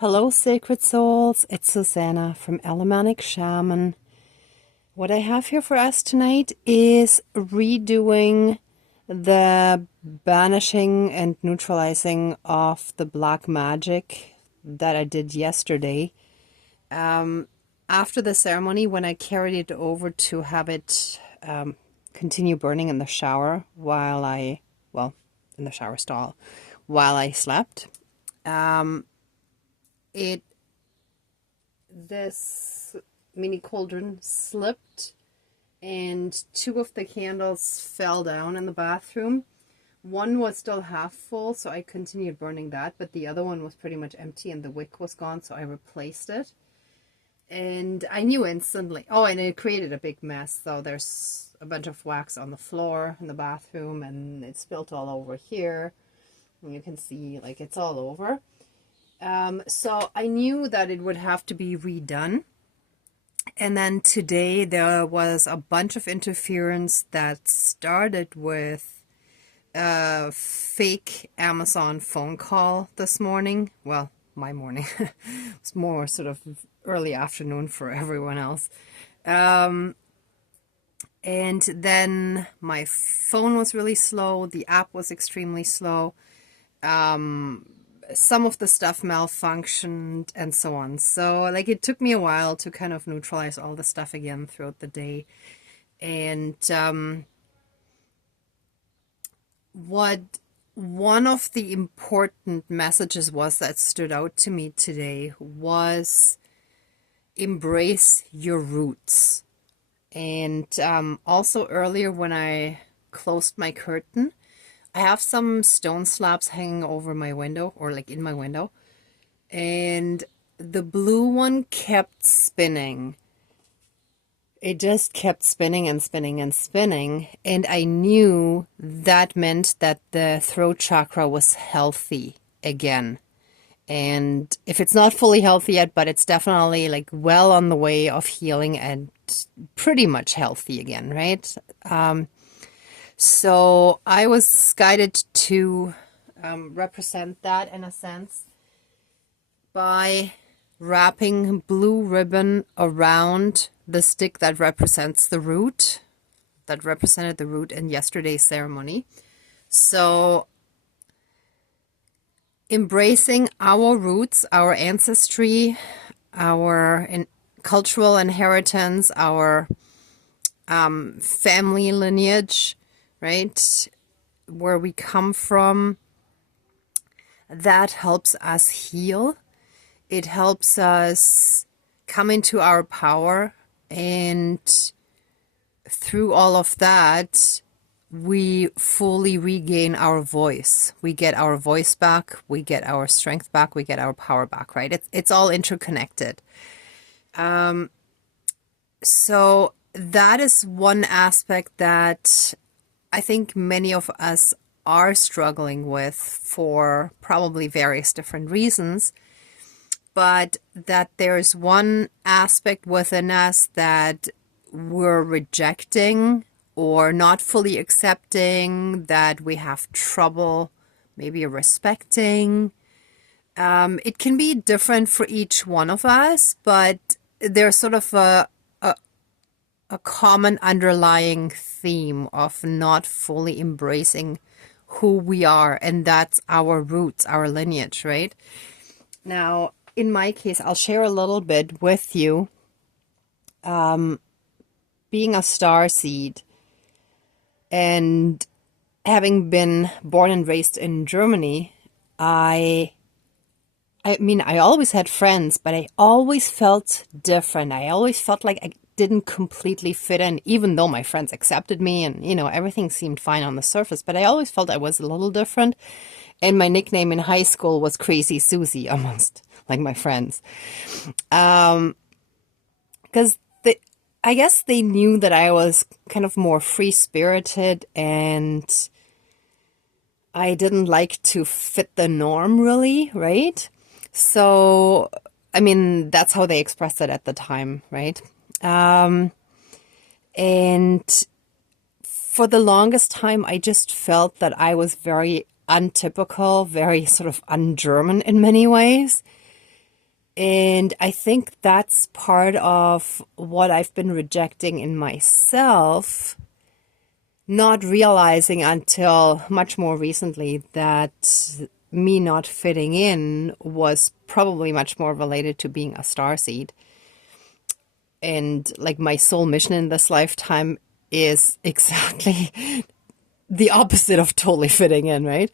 Hello, sacred souls. It's Susanna from Alamanic Shaman. What I have here for us tonight is redoing the banishing and neutralizing of the black magic that I did yesterday. After the ceremony, when I carried it over to have it continue burning in the shower in the shower stall while I slept. This mini cauldron slipped and two of the candles fell down in the bathroom. One was still half full, so I continued burning that, but the other one was pretty much empty and the wick was gone, so I replaced it. And I knew instantly. Oh, and it created a big mess. So there's a bunch of wax on the floor in the bathroom and it spilled all over here. And you can see like it's all over. So I knew that it would have to be redone. And then today there was a bunch of interference that started with a fake Amazon phone call this morning. Well, my morning. It's more sort of early afternoon for everyone else. And then my phone was really slow. The app was extremely slow. Some of the stuff malfunctioned and so on. So like it took me a while to kind of neutralize all the stuff again throughout the day. And what one of the important messages was that stood out to me today was embrace your roots. And also earlier when I closed my curtain, I have some stone slabs hanging over my window or like in my window, and the blue one kept spinning. It just kept spinning and spinning and spinning, and I knew that meant that the throat chakra was healthy again. And if it's not fully healthy yet, but it's definitely like well on the way of healing and pretty much healthy again, right? So I was guided to represent that in a sense by wrapping blue ribbon around the stick that represents the root, that represented the root in yesterday's ceremony. So embracing our roots, our ancestry, our cultural inheritance, our family lineage, right? Where we come from, that helps us heal. It helps us come into our power, and through all of that, we fully regain our voice. We get our voice back, we get our strength back, we get our power back, right? It's all interconnected. So that is one aspect that I think many of us are struggling with for probably various different reasons, but that there's one aspect within us that we're rejecting or not fully accepting, that we have trouble maybe respecting. It can be different for each one of us, but there's sort of a common underlying theme of not fully embracing who we are, and that's our roots, our lineage, right? Now, in my case, I'll share a little bit with you. Being a star seed and having been born and raised in Germany, I mean, I always had friends, but I always felt different. I always felt like I didn't completely fit in, even though my friends accepted me and, you know, everything seemed fine on the surface, but I always felt I was a little different. And my nickname in high school was Crazy Susie amongst like my friends. Because I guess they knew that I was kind of more free-spirited and I didn't like to fit the norm really, right? So, I mean, that's how they expressed it at the time, right? And for the longest time, I just felt that I was very untypical, very sort of un-German in many ways. And I think that's part of what I've been rejecting in myself, not realizing until much more recently that me not fitting in was probably much more related to being a starseed. And like my soul mission in this lifetime is exactly the opposite of totally fitting in, right?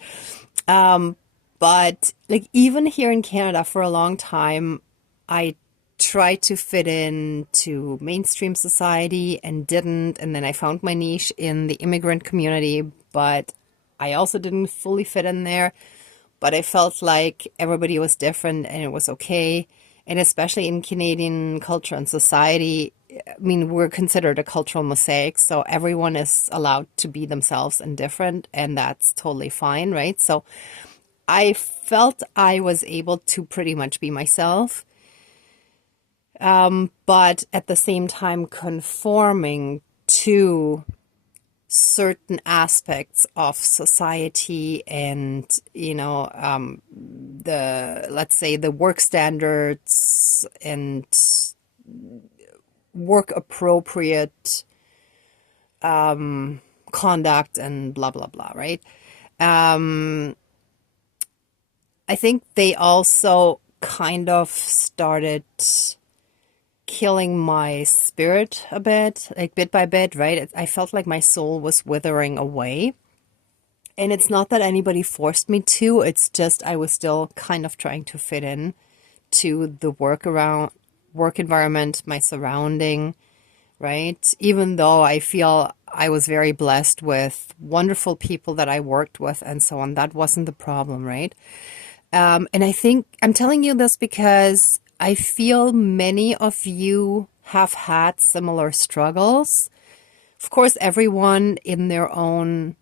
But like even here in Canada for a long time, I tried to fit in to mainstream society and didn't. And then I found my niche in the immigrant community, but I also didn't fully fit in there. But I felt like everybody was different and it was okay. And especially in Canadian culture and society, I mean, we're considered a cultural mosaic. So everyone is allowed to be themselves and different, and that's totally fine, right? So I felt I was able to pretty much be myself, but at the same time conforming to certain aspects of society and, let's say the work standards and work appropriate conduct and blah, blah, blah, right? I think they also kind of started killing my spirit a bit, like bit by bit, right? I felt like my soul was withering away. And it's not that anybody forced me to, it's just I was still kind of trying to fit in to the work environment, my surrounding, right? Even though I feel I was very blessed with wonderful people that I worked with and so on, that wasn't the problem, right? And I think I'm telling you this because I feel many of you have had similar struggles. Of course, everyone in their own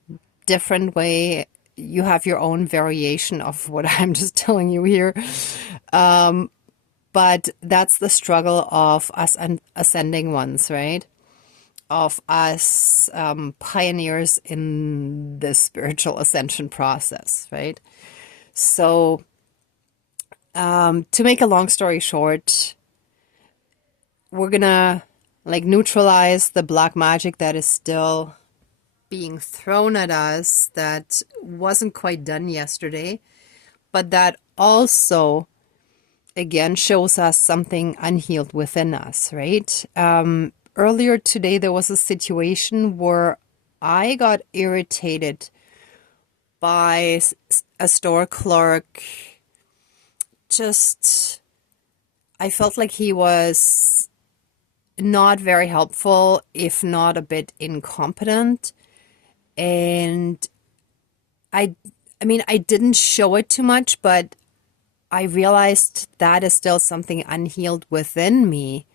different way. You have your own variation of what I'm just telling you here. But that's the struggle of us ascending ones, right? Of us pioneers in the spiritual ascension process, right? So, to make a long story short, we're gonna like neutralize the black magic that is still being thrown at us that wasn't quite done yesterday, but that also again shows us something unhealed within us, right? Earlier today, there was a situation where I got irritated by a store clerk. Just, I felt like he was not very helpful, if not a bit incompetent. And I mean, I didn't show it too much, but I realized that is still something unhealed within me,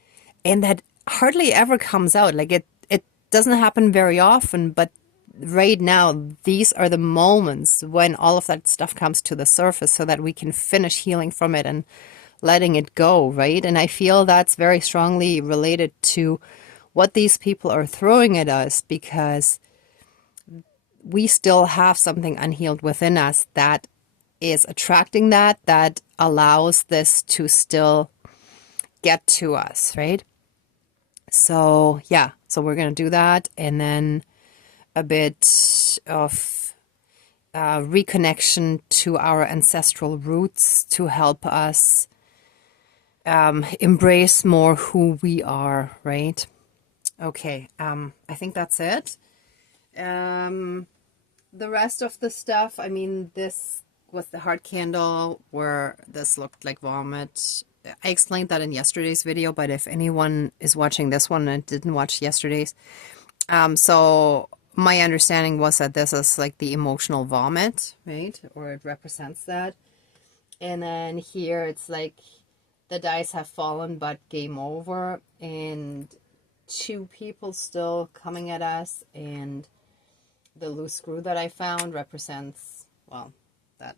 and that hardly ever comes out. Like it doesn't happen very often, but right now, these are the moments when all of that stuff comes to the surface so that we can finish healing from it and letting it go, right? And I feel that's very strongly related to what these people are throwing at us, because we still have something unhealed within us that is attracting that allows this to still get to us, right? So yeah, so we're going to do that, and then a bit of reconnection to our ancestral roots to help us embrace more who we are, right? Okay, I think that's it. The rest of the stuff, I mean, this was the heart candle where this looked like vomit. I explained that in yesterday's video, but if anyone is watching this one and didn't watch yesterday's, so my understanding was that this is like the emotional vomit, right? Or it represents that. And then here it's like the dice have fallen, but game over, and two people still coming at us, and the loose screw that I found represents, well, that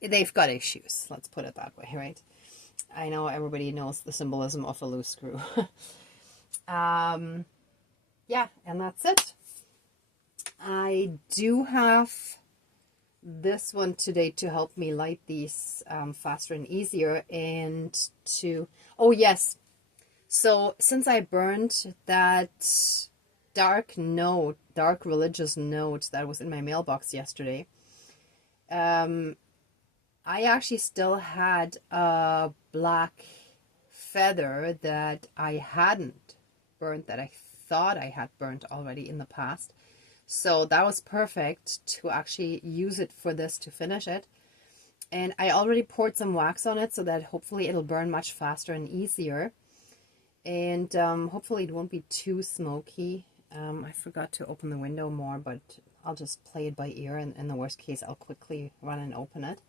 they've got issues. Let's put it that way, right? I know everybody knows the symbolism of a loose screw. Yeah, and that's it. I do have this one today to help me light these faster and easier. And to, oh yes, so since I burned that dark religious note that was in my mailbox yesterday, I actually still had a black feather that I hadn't burnt, that I thought I had burnt already in the past. So that was perfect to actually use it for this to finish it. And I already poured some wax on it so that hopefully it'll burn much faster and easier. And hopefully it won't be too smoky. I forgot to open the window more, but I'll just play it by ear. And in the worst case, I'll quickly run and open it.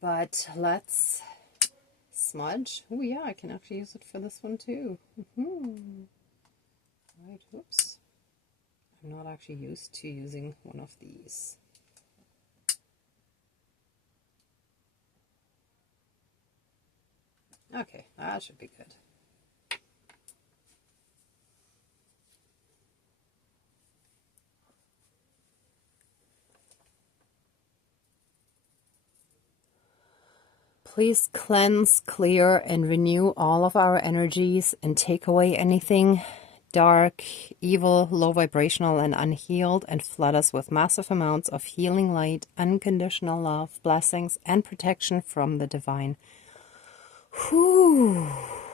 But let's smudge. Oh yeah, I can actually use it for this one too. Right, whoops. I'm not actually used to using one of these. Okay, that should be good. Please cleanse, clear, and renew all of our energies and take away anything dark, evil, low vibrational, and unhealed, and flood us with massive amounts of healing light, unconditional love, blessings, and protection from the divine. Whew.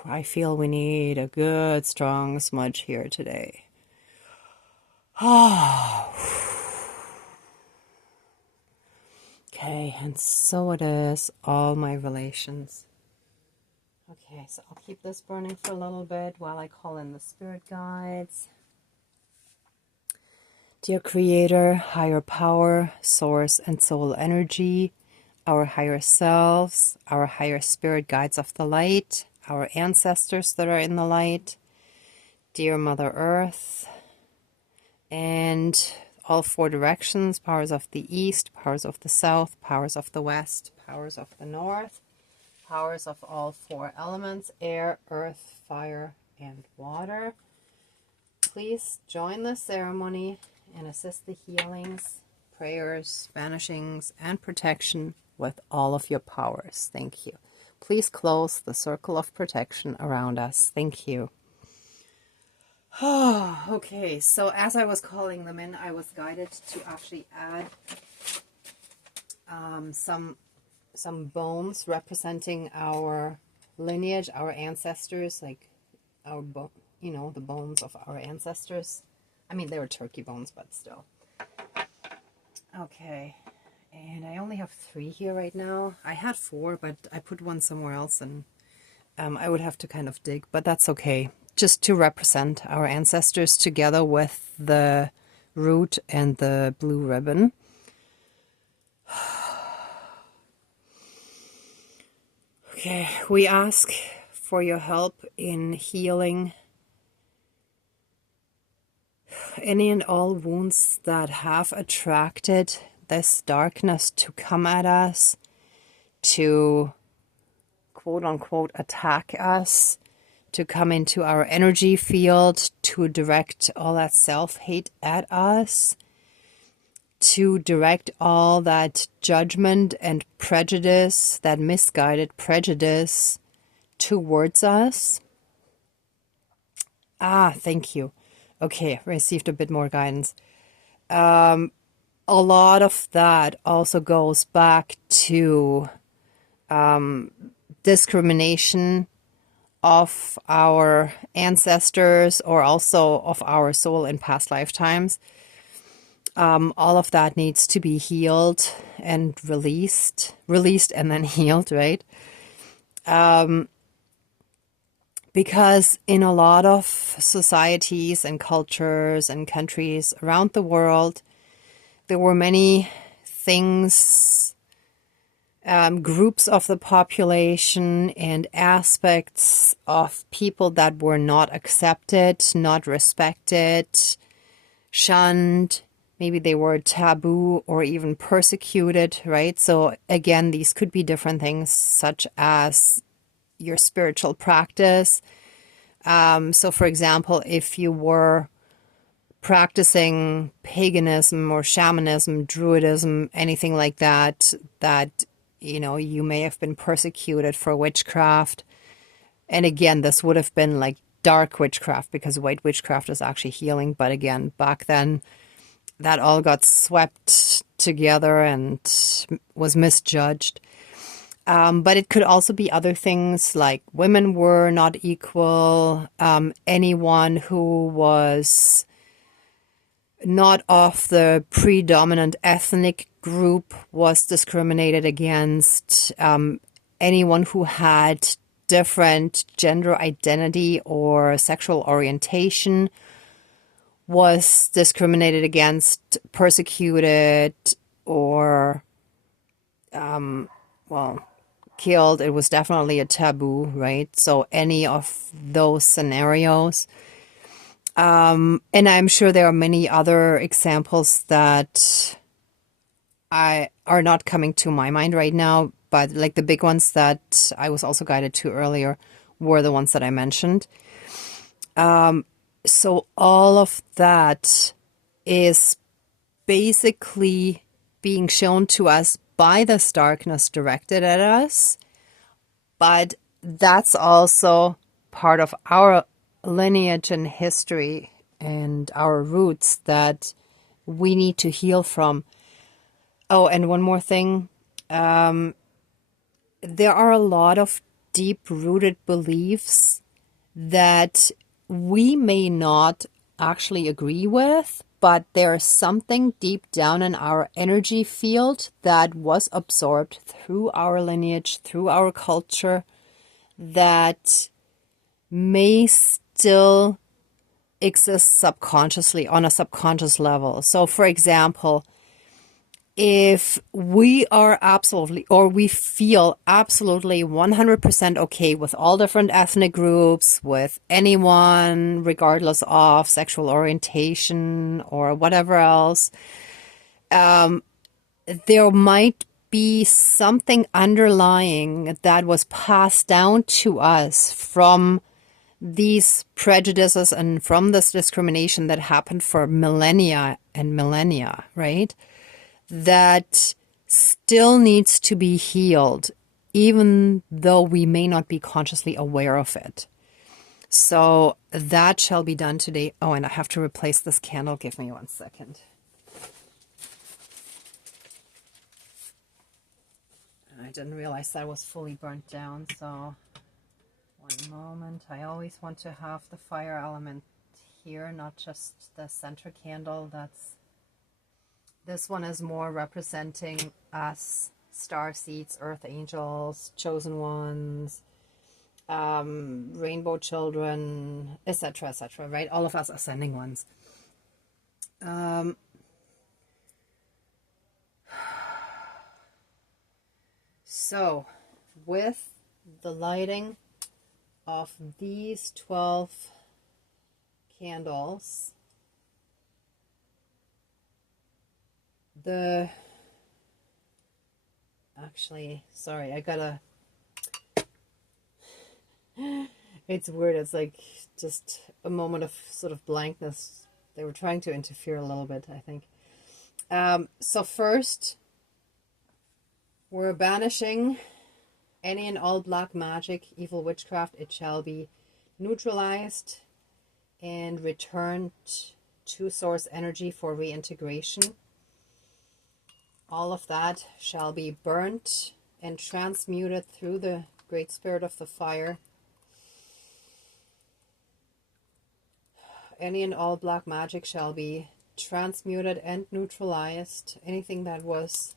I feel we need a good, strong smudge here today. Okay, and so it is all my relations. Okay, so I'll keep this burning for a little bit while I call in the spirit guides. Dear Creator, higher power, source, and soul energy, our higher selves, our higher spirit guides of the light, our ancestors that are in the light, dear Mother Earth, and all four directions, powers of the east, powers of the south, powers of the west, powers of the north, powers of all four elements, air, earth, fire, and water. Please join the ceremony and assist the healings, prayers, banishings, and protection with all of your powers. Thank you. Please close the circle of protection around us. Thank you. Oh, okay, so as I was calling them in, I was guided to actually add some bones representing our lineage, our ancestors, like our the bones of our ancestors. I mean, they were turkey bones, but still. Okay, and I only have 3 here right now. I had 4, but I put one somewhere else, and I would have to kind of dig, but that's okay. Just to represent our ancestors together with the root and the blue ribbon. Okay, we ask for your help in healing any and all wounds that have attracted this darkness to come at us, to quote unquote attack us, to come into our energy field, to direct all that self-hate at us, to direct all that judgment and prejudice, that misguided prejudice towards us. Thank you. Okay, received a bit more guidance. A lot of that also goes back to discrimination of our ancestors, or also of our soul in past lifetimes. All of that needs to be healed and released and then healed, right? Because in a lot of societies and cultures and countries around the world, there were many things, groups of the population and aspects of people that were not accepted, not respected, shunned. Maybe they were taboo or even persecuted, right? So again, these could be different things such as your spiritual practice. So for example, if you were practicing paganism or shamanism, druidism, anything like that, that, you may have been persecuted for witchcraft. And again, this would have been like dark witchcraft, because white witchcraft is actually healing. But again, back then, that all got swept together and was misjudged. But it could also be other things like women were not equal. Anyone who was not of the predominant ethnic group was discriminated against. Anyone who had different gender identity or sexual orientation was discriminated against, persecuted, or, killed. It was definitely a taboo, right? So any of those scenarios. And I'm sure there are many other examples that are not coming to my mind right now, but like the big ones that I was also guided to earlier were the ones that I mentioned. So all of that is basically being shown to us by this darkness directed at us, but that's also part of our lineage and history and our roots that we need to heal from. Oh, and one more thing. There are a lot of deep-rooted beliefs that we may not actually agree with, but there's something deep down in our energy field that was absorbed through our lineage, through our culture, that may still exist subconsciously on a subconscious level. So, for example, if we are absolutely, or we feel absolutely 100% okay with all different ethnic groups, with anyone, regardless of sexual orientation or whatever else, there might be something underlying that was passed down to us from these prejudices and from this discrimination that happened for millennia and millennia, right? That still needs to be healed, even though we may not be consciously aware of it. So that shall be done today. Oh, and I have to replace this candle. Give me 1 second. I didn't realize that was fully burnt down, so 1 moment. I always want to have the fire element here, not just the center candle. This one is more representing us, star seeds, earth angels, chosen ones, rainbow children, etc., right? All of us ascending ones. So, with the lighting of these 12 candles, sorry, I gotta, it's weird, it's like just a moment of sort of blankness. They were trying to interfere a little bit, I think. So first, we're banishing any and all black magic, evil witchcraft. It shall be neutralized and returned to source energy for reintegration. All of that shall be burnt and transmuted through the Great Spirit of the Fire. Any and all black magic shall be transmuted and neutralized. Anything that was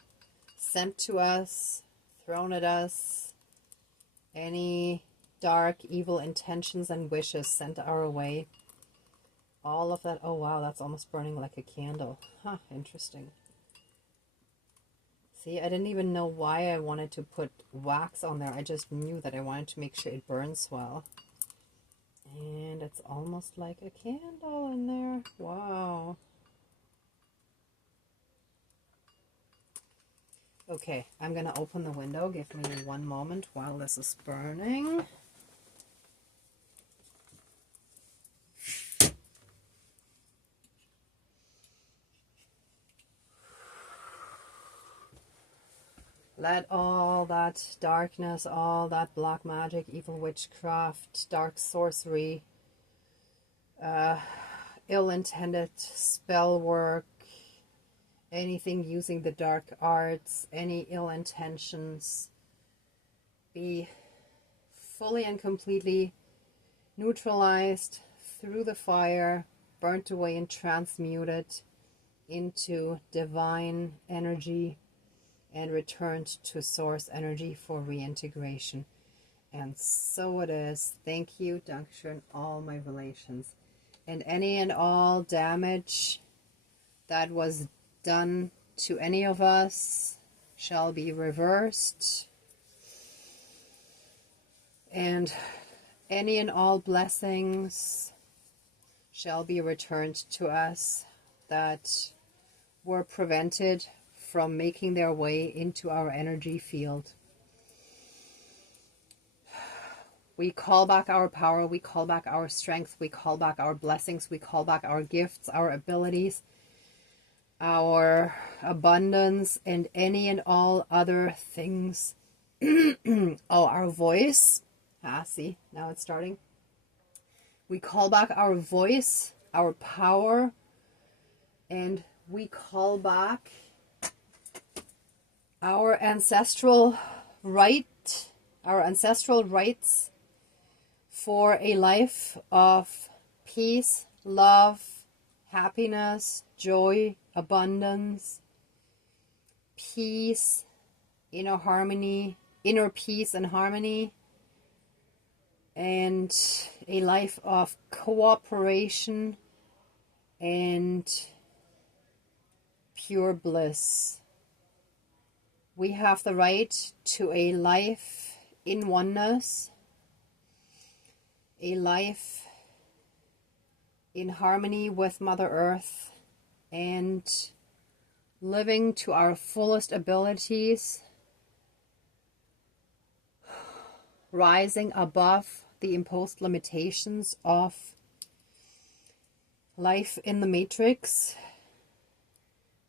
sent to us, thrown at us, any dark, evil intentions and wishes sent our way, all of that. Oh wow, that's almost burning like a candle. Huh, interesting. See, I didn't even know why I wanted to put wax on there. I just knew that I wanted to make sure it burns well. And it's almost like a candle in there. Wow. Okay, I'm going to open the window. Give me 1 moment while this is burning. Let all that darkness, all that black magic, evil witchcraft, dark sorcery, ill-intended spell work, anything using the dark arts, any ill intentions, be fully and completely neutralized through the fire, burnt away and transmuted into divine energy and returned to source energy for reintegration. And so it is. Thank you, Dankeschön, all my relations. And any and all damage that was done to any of us shall be reversed. And any and all blessings shall be returned to us that were prevented from making their way into our energy field. We call back our power, we call back our strength, we call back our blessings, we call back our gifts, our abilities, our abundance, and any and all other things. Oh, our voice. See, now it's starting. We call back our voice, our power, and we call back our ancestral rights for a life of peace, love, happiness, joy, abundance, peace, inner harmony, inner peace and harmony, and a life of cooperation and pure bliss. We have the right to a life in oneness, a life in harmony with Mother Earth, and living to our fullest abilities, rising above the imposed limitations of life in the matrix.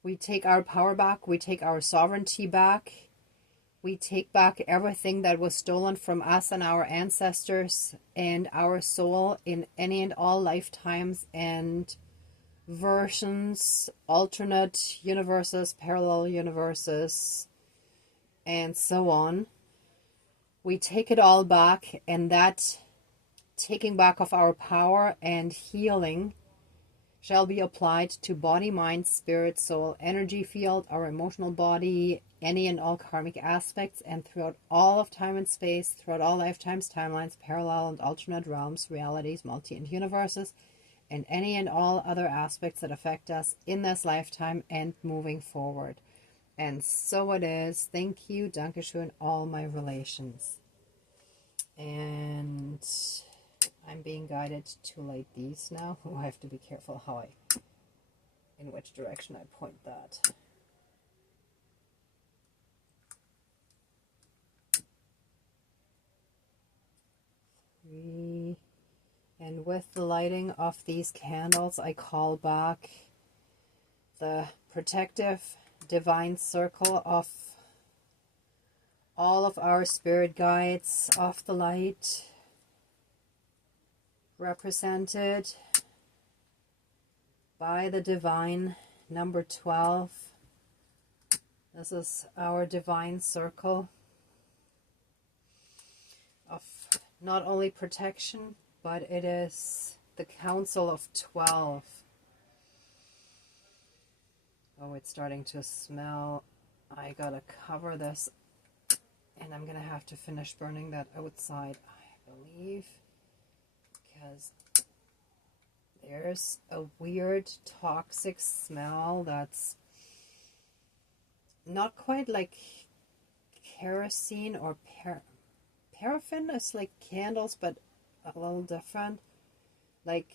We take our power back, we take our sovereignty back, we take back everything that was stolen from us and our ancestors and our soul in any and all lifetimes and versions, alternate universes, parallel universes, and so on. We take it all back, and that taking back of our power and healing shall be applied to body, mind, spirit, soul, energy field, our emotional body, any and all karmic aspects, and throughout all of time and space, throughout all lifetimes, timelines, parallel and alternate realms, realities, multi and universes, and any and all other aspects that affect us in this lifetime and moving forward. And so it is. Thank you, Dankeschön, all my relations. And I'm being guided to light these now. Oh, I have to be careful in which direction I point that. Three. And with the lighting of these candles, I call back the protective divine circle of all of our spirit guides of the light, represented by the divine number 12. This is our divine circle of not only protection, but it is the council of 12. Oh, it's starting to smell. I gotta cover this, and I'm gonna have to finish burning that outside, I believe, because there's a weird toxic smell that's not quite like kerosene or paraffin. It's like candles, but a little different. Like,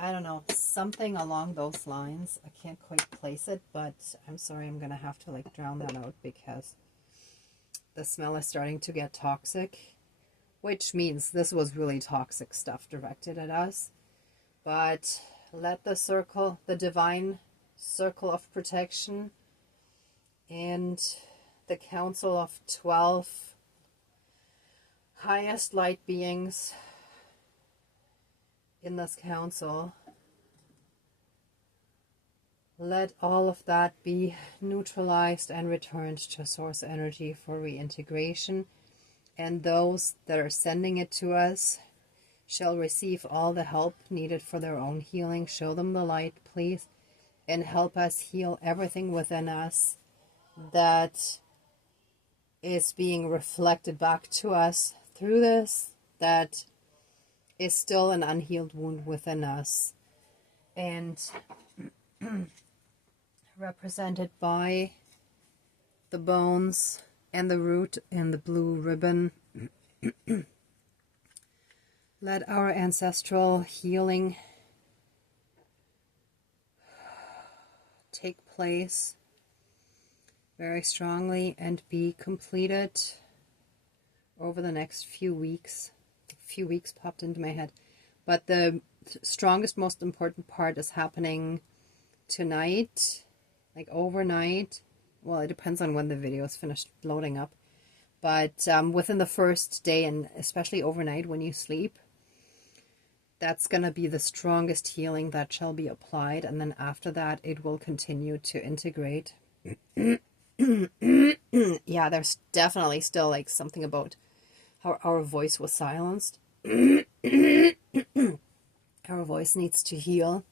I don't know, something along those lines. I can't quite place it, but I'm sorry, I'm gonna have to like drown that out because the smell is starting to get toxic, which means this was really toxic stuff directed at us. But let the circle, the divine circle of protection and the council of 12 highest light beings in this council. Let all of that be neutralized and returned to source energy for reintegration. And those that are sending it to us shall receive all the help needed for their own healing. Show them the light, please, and help us heal everything within us that is being reflected back to us through this, that is still an unhealed wound within us. And represented by the bones and the root and the blue ribbon. Let our ancestral healing take place very strongly and be completed over the next few weeks. A few weeks popped into my head. But the strongest, most important part is happening tonight, like overnight. Well, it depends on when the video is finished loading up. But within the first day, and especially overnight when you sleep, that's going to be the strongest healing that shall be applied. And then after that, it will continue to integrate. Yeah, there's definitely still like something about how our voice was silenced. Our voice needs to heal.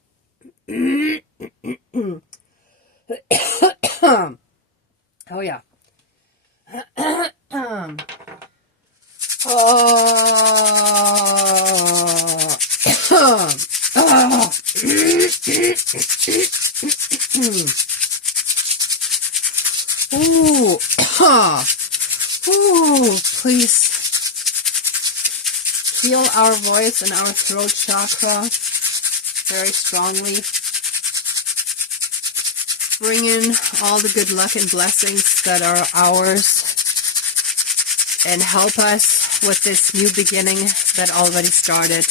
Oh yeah. Ooh. Ooh, please heal our voice and our throat chakra very strongly. Bring in all the good luck and blessings that are ours, and help us with this new beginning that already started.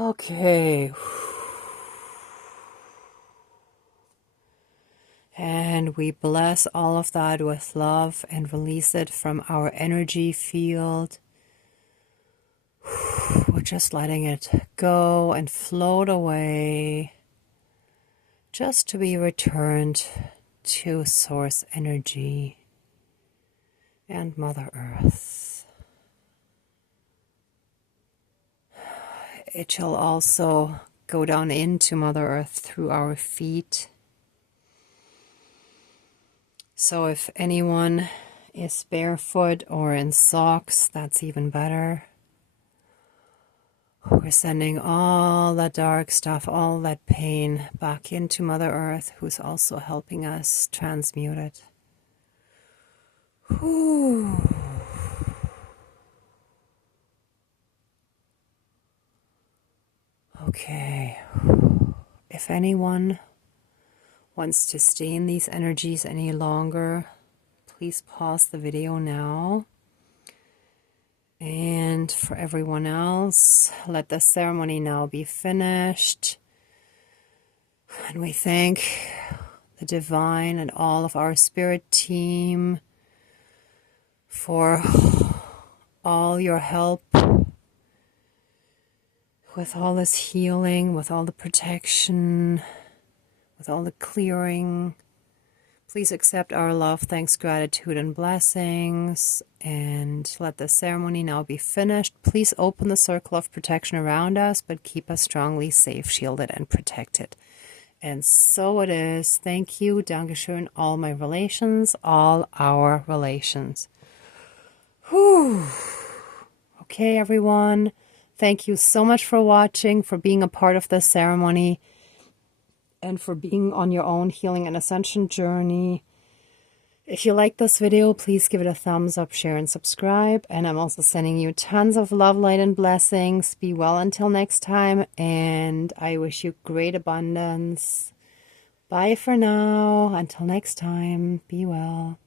Okay. And we bless all of that with love and release it from our energy field. We're just letting it go and float away, just to be returned to source energy and Mother Earth. It shall also go down into Mother Earth through our feet. So if anyone is barefoot or in socks, that's even better. We're sending all that dark stuff, all that pain back into Mother Earth, who's also helping us transmute it. Whew. Okay. If anyone wants to stay in these energies any longer, please pause the video now. And for everyone else, let the ceremony now be finished. And we thank the divine and all of our spirit team for all your help with all this healing, with all the protection, with all the clearing. Please accept our love, thanks, gratitude, and blessings. And let the ceremony now be finished. Please open the circle of protection around us, but keep us strongly safe, shielded, and protected. And so it is. Thank you, Dankeschön, all my relations, all our relations. Whew. Okay, everyone. Thank you so much for watching, for being a part of this ceremony, and for being on your own healing and ascension journey. If you like this video, please give it a thumbs up, share, and subscribe. And I'm also sending you tons of love, light, and blessings. Be well until next time, and I wish you great abundance. Bye for now. Until next time, be well.